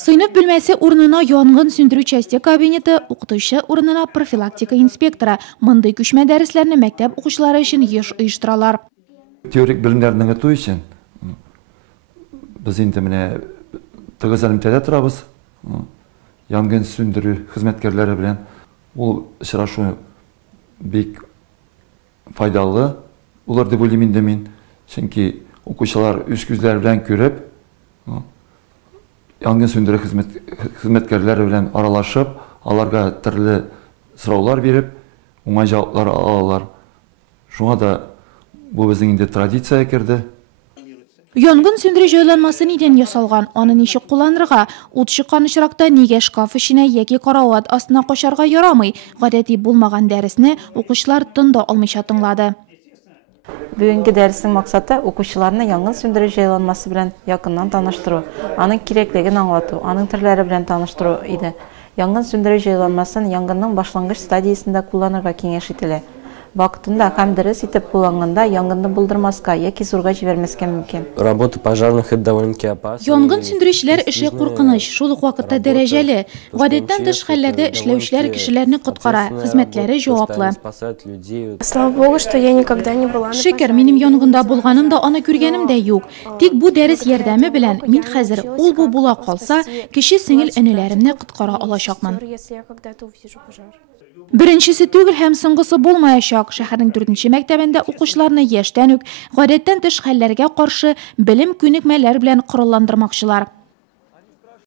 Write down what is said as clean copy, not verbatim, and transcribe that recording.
Сыйныф бүлмәсе урынына янгын сөндіру части кабинеты, укытучы урынына профилактика инспектора. Мындай күчмә дәресләрне мәктәп укучылары өчен еш оештыралар. Теорик белемнәрне аңлату өчен без инде менә тыгыз элемтәдә торабыз. Янгын сөндерү хезмәткәрләре белән ул очрашу бик файдалы. Улар дип уйлыйм инде мин, чөнки укучылар үз күзләре белән күреп, янгын сөндерү хезмәткәрләре белән аралашып, аларга төрле сораулар биреп, уңай җаваплар алалар. Шуңа да бу безнең инде традиция керде. Янгын сөндерү җайланмасы нидән ясалган, аны ничек кулланырга, ут чыккан очракта нигә шкаф эченә яки карават астына качарга ярамый? Гадәти булмаган дәресне укучылар тында алмыйча тыңлады. Бүгенге дәрестең максаты укучыларны янгын сөндерү җайланмасы белән якыннан таныштыру, аның кирәклеген аңлату, аның төрләре белән таныштыру иде. Янгын сөндерү җайланмасын янгынның башлангыч стадиясендә кулланырга киңәш ителә. Вакытында һәм дөрес итеп кулланганда янгынны булдырмаска яки зурга җибәрмәскә мөмкин. Работа пожарных это довольно-таки опасно. Янгын сөндерүчеләр эше куркыныч, шул ук вакытта дәрәҗәле. Гадәттән тыш хәлләрдә эшләүчеләр кешеләрне коткара, хезмәтләре җаваплы. Слава Богу, что я никогда не была. Шөкер, минем янгында булганым да, аны күргәнем дә юк. Тик бу дәрес ярдәме белән мин хәзер ул бу була калса, кече сеңел энеләремне коткара алачакмын. Беренчесе түгел һәм соңгысы булмаячак. Шәһәрнең 4нче мәктәбендә укучыларны яшьтән үк гадәттән тыш хәлләргә каршы белем күнекмәләр белән коралландырмакчылар.